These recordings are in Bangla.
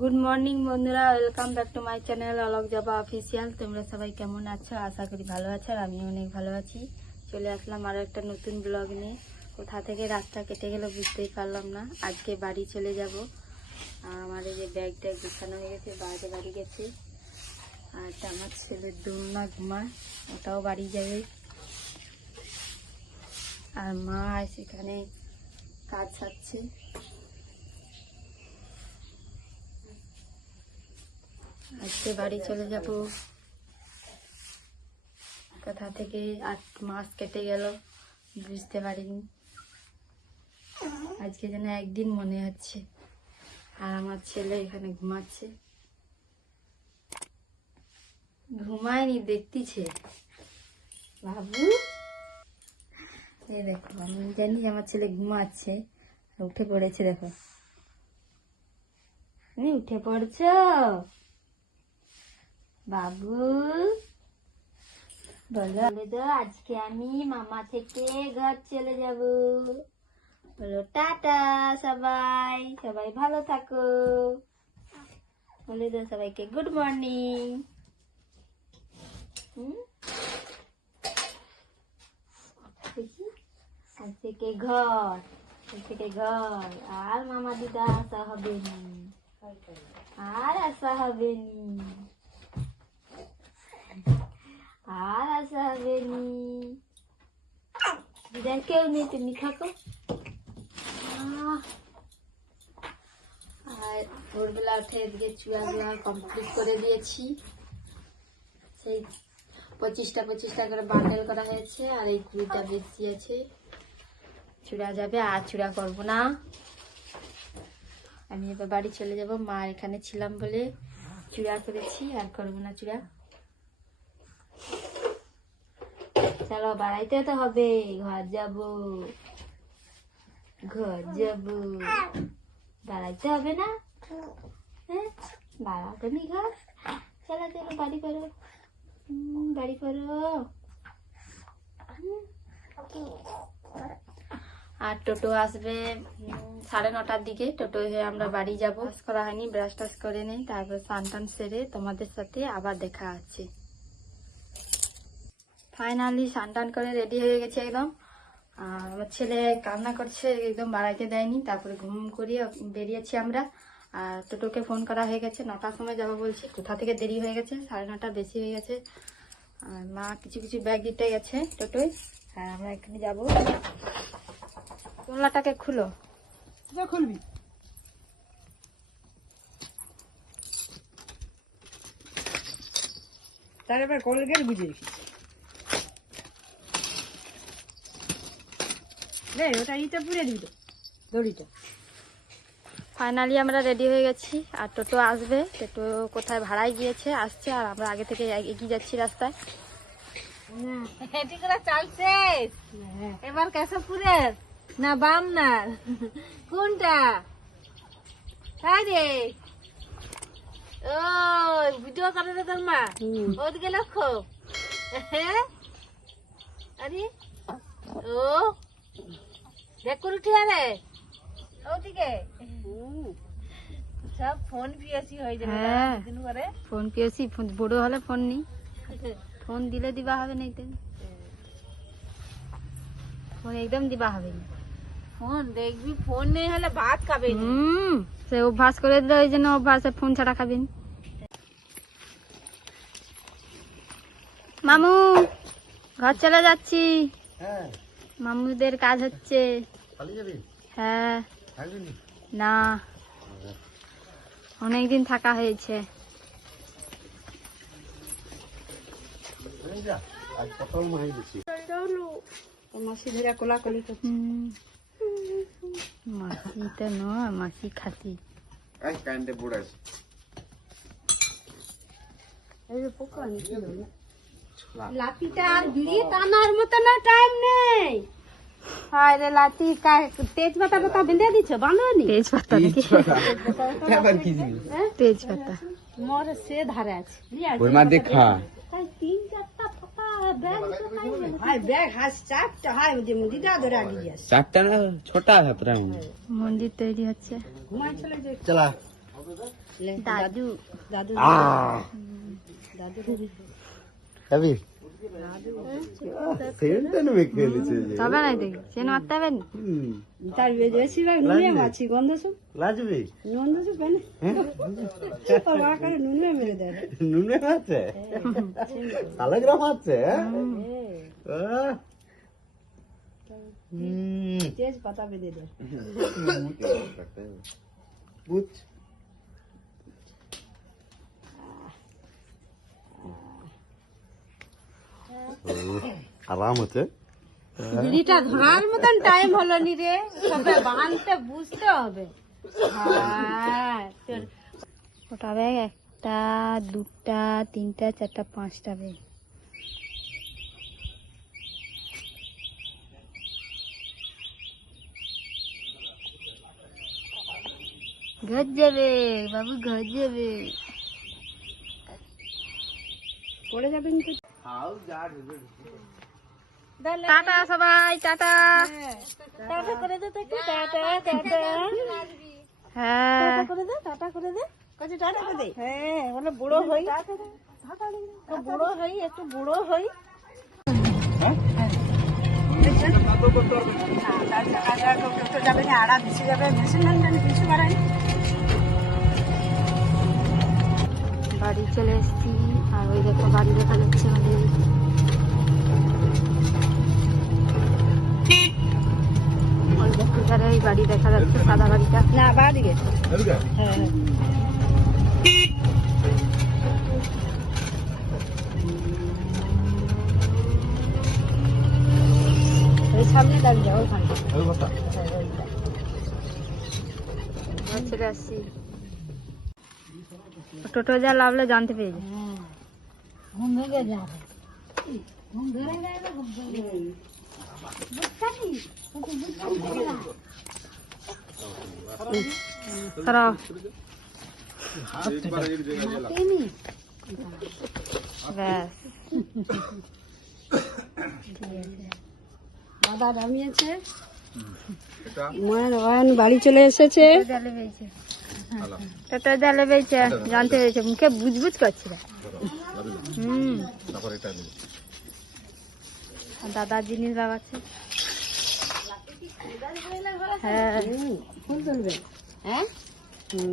গুড মর্নিং বন্ধুরা welcome back to my channel Alok Joba official তোমরা সবাই কেমন আছো? আশা করি ভালো আছো আর আমি অনেক ভালো আছি। চলে আসলাম আরও একটা নতুন ব্লগ নিয়ে। কোথা থেকে রাস্তা কেটে গেল বুঝতেই পারলাম না। আজকে বাড়ি চলে যাব। আমার এই যে ব্যাগ ট্যাগ গুছানো হয়ে গেছে বাইরে বাড়ি গেছে। আর আমার ছেলের দুলনা ঘুমায় ওটাও বাড়ি যাবে। আর মা সেখানে কাজ ছাড়ছে আজকে বাড়ি চলে যাব। কোথা থেকে আট মাস কেটে গেল, বুঝতে পারিনি। আজকে যেন একদিন মনে হচ্ছে, আর আমার ছেলে এখানে ঘুমাচ্ছে। ঘুমায়নি, দেখতেছে। বাবু? এই দেখো আমি জানি আমার ছেলে ঘুমাচ্ছে উঠে পড়েছে দেখো। উঠে পড়ছো? বাবু। বলো। তো আজকে আমি মামা থেকে ঘর চলে যাব। বলো টাটা সবাই। সবাই ভালো থাকো। বলে দাও সবাইকে গুড মর্নিং। আজ থেকে ঘর থেকে ঘর। আর মামা দিদা আসা হবে না। আর আসা হবে নি। আর আসা হবে নি। দিদার কেউ নেই, তুমি থাকো। আর ভোরবেলা উঠে এদিকে চুয়া গুলা কমপ্লিট করে দিয়েছি। সেই পঁচিশটা পঁচিশটা করে বান্ডেল করা হয়েছে, আর এই কুড়িটা বেশি আছে। চূড়া যাবে, আর চূড়া করব না। আমি এবার বাড়ি চলে যাব। মা এখানে ছিলাম বলে চূড়া করেছি, আর করব না চূড়া। চলো, বাড়াইতে তো হবে। ঘর যাব। ঘর যাব। বাড়াইতে হবে না? হ্যাঁ বাড়াতে নি ঘর। চলো চলো, বাড়ি করো। বাড়ি করো। আর টোটো আসবে সাড়ে নটার দিকে। টোটো হয়ে আমরা বাড়ি যাব। ব্রাশ করা হয়নি, ব্রাশ টাশ করে নেই। তারপর স্নান টান সেরে তোমাদের সাথে আবার দেখা আছে ফাইনালি স্নান টান করে রেডি হয়ে গেছে একদম। আর আমার ছেলে কান্না করছে, একদম বাড়াইতে দেয়নি। তারপরে ঘুম করিয়ে বেরিয়েছি আমরা। আর টোটোকে ফোন করা হয়ে গেছে। নটার সময় যাব বলছি। কোথা থেকে দেরি হয়ে গেছে? সাড়ে নটা বেশি হয়ে গেছে। আর মা কিছু কিছু ব্যাগ দিতে গেছে টোটোয়। আর আমরা এখানে যাব। তোলাটাকে খুলো। খুলবি। তার এবার কলগেট বুঝে রেখি রে ওটা ইটা পুড়ে দিবি তো দড়িটা। ফাইনালি আমরা রেডি হয়ে গেছি আর টোটো আসবে। টোটো কোথায় ভাড়ায় গিয়েছে আসছে আর আমরা আগে থেকে এগিয়ে যাচ্ছি রাস্তায়। চালছে এবার কেশবপুরের। না বাম না। কোনটা? হ্যাঁ ও ভিডিও করে রে তোর মা ওদিকে লক্ষ্য। আরে। ও। দেখ করে উঠে রে ওদিকে। সব ফোন পিয়াসি হয়ে যাবে হ্যাঁ। দিন ফোন পেয়েছি বড় হলে ফোন নেই। ফোন দিলে দিবা হবে না একদম ফোন একদম দিবা হবে না। ফোন দেখবি ফোন নেই হলে ভাত খাবে না। হুম সে অভ্যাস করে দিলে ওই জন্য অভ্যাসে ফোন ছাড়া খাবেন মামু ঘর চলে যাচ্ছি। হ্যাঁ। মামুদের কাজ হচ্ছে। হ্যাঁ। নি? অনেকদিন থাকা হয়েছে। এই যা আজ প্রথম মাই দিছি মাসি ধরে কোলাকুলি করছে মাসি তো নয় মাসি খাসি এই কান্দে বুড়াস লাঠিটা আর বিড়ি টানার মতো না টাইম নেই। হায় রে লাঠি তেজ পাতা বেঁধে দিচ্ছ বাঁধনি তেজপাতা তেজপাতা। মোর সে ধারে আছে। ওই মা দেখা। তিন পাতা চারটা না ছোটা হাতরা মন্দির তৈরি হচ্ছে। চলা দাদু। দাদু যাবি হ্যাঁ তেজ পাতা বেঁধে দেয় বুঝ আরাম আছে বিড়িটা ধরার মতন টাইম হলো নি রে। সবে বাঁধতে বুঝতে হবে। হ্যাঁ ওটা ব্যাগ একটা দুটা তিনটা চারটা পাঁচটা ব্যাগ ঘর যাবে বাবু ঘর যাবে পড়ে যাবেন তো টাটা সবাই টাটা। টাটা করে দে তো টাটা টাটা। হ্যাঁ। করে দে টাটা করে দে। কাছে টাটা করে দে। হ্যাঁ বলে বুড়ো হই। বুড়ো হই একটু বুড়ো হই। বাড়ি চলে এসেছি। আর ওই দেখো বাড়ি দেখা যাচ্ছে আমাদের। ওই দেখো বাড়ি দেখা যাচ্ছে সাদা বাড়িটা না হ্যাঁ এই সামনে দাঁড়িয়ে যাও ওখানে। চলে আসছি। টোটো যা লাভলে জানতে পেরেছি। তারা দাদা নামিয়েছে মায়ের বাড়ি চলে এসেছে জানতে পেরেছে মুখে বুজবুজ করছে হুম। আর দাদার জিনিস লাগাচ্ছে হ্যাঁ। ফুল তুলবে হ্যাঁ।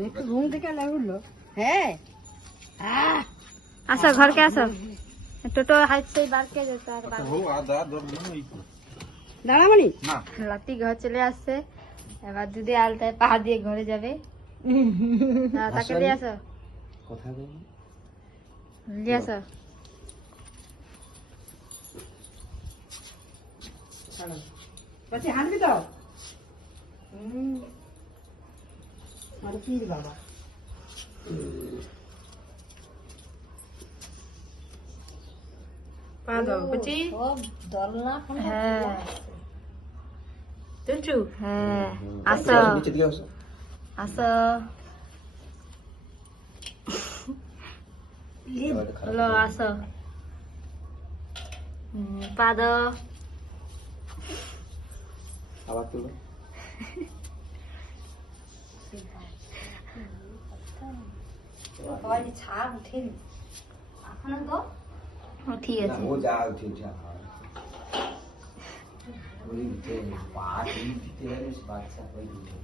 একটু ঘুম থেকে লাগল হ্যাঁ আসো ঘরকে আসো। টোটো হাইট সেই বারকে যেতে আর বার লাতি ঘর চলে আসছে। এবার যদি আলতায় পা দিয়ে ঘরে যাবে। হ্যাঁ, তাকে দিয়ে আসো। Yes, sir. પછી હાંડવી દો મારે પીર બાબા પાદો પછી દલના પણ હા તું છું હા આસો નીચે ગયો આસો বলছি হানবি তো হুম আর পীর বাবা পা দাও বুঝি সব দলনা হ্যাঁ তুলছু হ্যাঁ আসো নিচে দিয়ে আসো আসো হলো আসো হুম, পা দাও আবার তুলো সবাই ছাপ উঠেনি এখনও তো ও ঠিক আছে ও যা উঠে যা ওই উঠে পা দিয়ে দিতে পারিস বাচ্চা ওই উঠে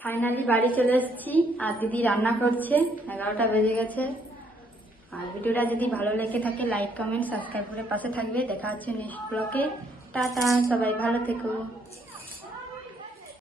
ফাইনালি বাড়ি চলে এসেছি। আর দিদি রান্না করছে। এগারোটা বেজে গেছে। আর ভিডিওটা যদি ভালো লেগে থাকে লাইক কমেন্ট সাবস্ক্রাইব করে পাশে থাকবে। দেখা হচ্ছে নেক্সট ব্লকে টাটা, সবাই ভালো থেকো।